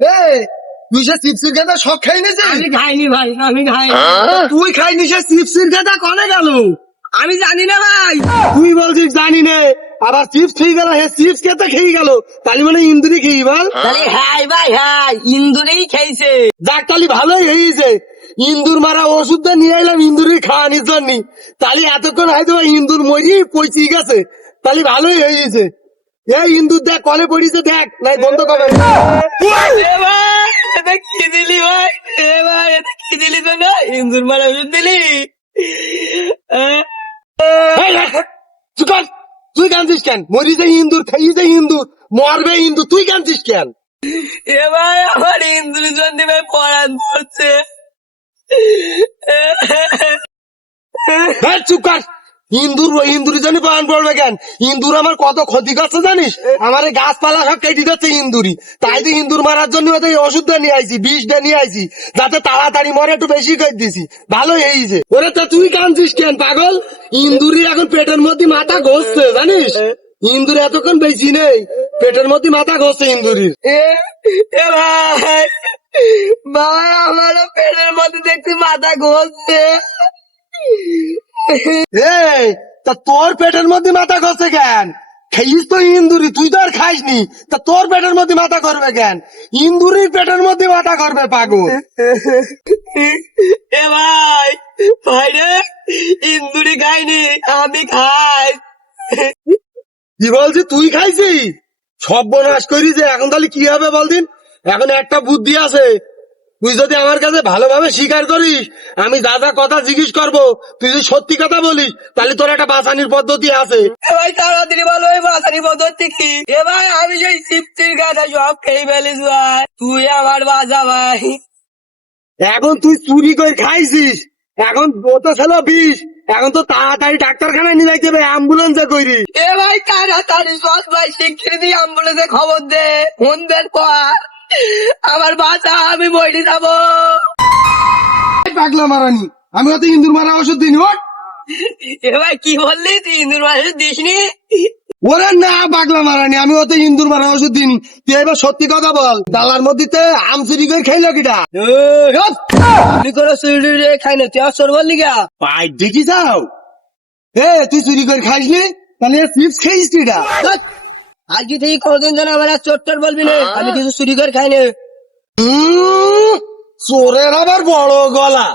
এই তুই সে চিপসের গাদা সব খাই নিছিস? আমি খাইনি ভাই, আমি খাইনি। তুই খাইনি সে চিপসের গাদা কনে গেল? আমি জানি না ভাই। তুই বলছিস জানি নে, আবার চিপস খেয়ে গেল, হে চিপস খেতে খেয়ে গেল, তাহলে মানে ইন্দুরি খেয়ে বল। তাহলে হাই ভাই হাই, ইন্দুরেই খেয়েছে। যাক তাহলে ভালোই হয়েছে, ইন্দুর মারা ওষুধটা নিয়ে এলাম ইন্দুরি খাওয়ানির জন্য, তাহলে এতক্ষণ হয়তো ইন্দুর মরি পচি গেছে, তাহলে ভালোই হয়েছে। এই ইন্দুর দেখ কলে পড়িছে দেখ, নাই বন্ধ করবে। এ ভাই, এটা কি দিলি ভাই? এ ভাই, এটা কি দিলি তো না? ইন্দুর মারা ওষুধ দিলি? চুপ কর, তুই কাঁদছিস কেন? মরি যে ইন্দুর, খাই যে ইন্দুর, মরবে ইন্দুর, তুই কাঁদছিস কেন? এ ভাই, আমার ইন্দুরের জন্য ভাই পড়ান পড়ছে। এই চুপ কর, ইন্দুরি জানি পান পড়বে কেন? ইন্দুর আমার কত ক্ষতি করছে জানিস? আমার এই গাছপালা সব কেটে যাচ্ছে ইন্দুরি, তাই তো ইন্দুর মারার জন্য ওদের ওষুধটা নিয়ে আইছি, বিষটা নিয়ে আইছি, যাতে তাড়াতাড়ি মরে, একটু বেশি করে দিছি, ভালো হয়েছে। ওরে তা তুই কাঁদছিস কেন পাগল? ইন্দুরি এখন পেটের মধ্যে মাথা ঘষছে জানিস? ইন্দুর এতক্ষণ বেশি নেই, পেটের মধ্যে মাথা ঘষছে ইন্দুরির। এ ভাই, ভাই আমারও পেটের মধ্যে দেখছি মাথা ঘষছে। এই তা তোর পেটের মধ্যে মাথা ঘষে কেন? খাইস তো ইন্দুরি, তুই তো আর খাইসনি, তা তোর পেটের মধ্যে মাথা করবে কেন? ইন্দুরির পেটের মধ্যে মাথা করবে পাগল। এ ভাই, ভাই রে, ইন্দুরি খাইনি, আমি খাই। কি বলছিস তুই খাইছি? সর্বনাশ করি যে, এখন তাহলে কি হবে বলদিন? এখন একটা বুদ্ধি আছে, তুই যদি আমার কাছে ভালোভাবে স্বীকার করিস, আমি যা যা কথা জিজ্ঞেস করবো, তুই যদি সত্যি কথা বলিস, তাহলে তোর একটা বাঁচানির পদ্ধতি আছে। এ ভাই তাড়াতাড়ি বলো, এই বাসারি পদ্ধতি কি? এ ভাই আমি সেই চিপসির গাছা সব খেয়ে ফেলিস ভাই, তুই আমার বাসা ভাই। এখন তুই চুরি করে খাইছিস, এখন ও তো ছিল বিষ, এখন তো তাড়াতাড়ি ডাক্তারখানায় নিয়ে যাইতে হবে, অ্যাম্বুলেন্সে কইরি। এ ভাই তাড়াতাড়ি চল ভাই, শিগগিরই অ্যাম্বুলেন্সে খবর দে, ফোন বের কর, আমার বাসা, আমি মরে যাবো। পাগলা মারানি, আমি অত ইন্দুর মারা ওষুধ দিনি। ওঠ! এ ভাই কি বললি, তুই ইন্দুর মাসে দিসনি? ওরে না পাগলা মারানি, আমি অত ইন্দুর মারা ওষুধ দিনি। তুই এবার সত্যি কথা বল, ডালার মধ্যে আম চুরি করে খাইলো কিটা? আমি কোনো চুরি খাই না, তুই আসর বললি গা? পাই দেখি যাও, এ তুই চুরি করে খাইসনি, তাহলে চিপস খাইস কিটা? আজকে থেকে কোনদিন যেন আমার আর চোট টোট বলবি না, আমি কিছু চুরি করে খাই না। চোরের আবার বড় গলা।